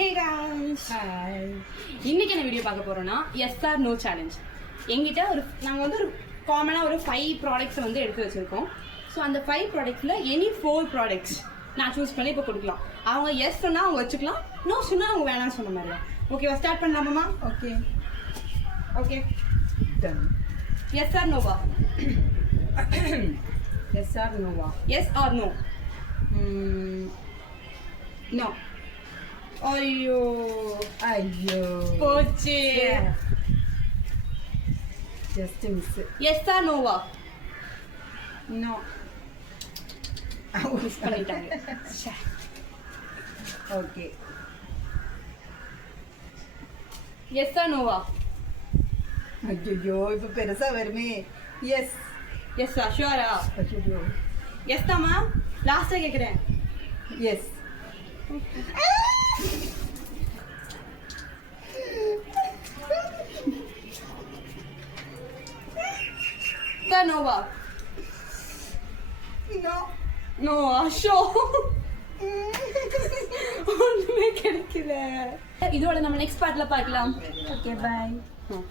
ஹே guys hi. இன்னைக்கு என்ன video பார்க்க போறோம்னா எஸ் ஆர் நோ சேலஞ்ச். எங்கிட்ட நாங்கள் வந்து ஒரு காமனாக ஒரு 5 ப்ராடக்ட்ஸை வந்து எடுத்து வச்சுருக்கோம். ஸோ அந்த 5 ப்ராடக்ட்ஸில் எனி 4 ப்ராடக்ட்ஸ் நான் சூஸ் பண்ணி இப்போ கொடுக்கலாம். அவங்க எஸ் சொன்னால் அவங்க வச்சுக்கலாம், நோ சொன்னால் அவங்க வேணாம்னு சொன்ன மாதிரி தான். ஓகேவா? ஸ்டார்ட் பண்ணலாமா? Okay okay. Done. Yes or நோவா? எஸ் ஆர் நோவா? Yes or no? நோ. ஐயோ ஐயோ போச்சு. Just miss. எஸ் ஆர் நோவா? நோ. மிஸ் பண்ணிட்டாங்க. ஓகே. எஸ் ஆர் நோவா? ஐயோ இப்போ பெருசா வருமே. எஸ். எஸ் ஆ? ஷுவரா? ஐயோ எஸ் தாம்மா, லாஸ்ட்டாக கேட்குறேன். எஸ். நோவா? நோ. நோவா? ஷோ ஒன்றுமே கிடைக்கல. இதோட நம்ம நெக்ஸ்ட் பார்ட்ல பார்க்கலாம். Okay bye. ம்.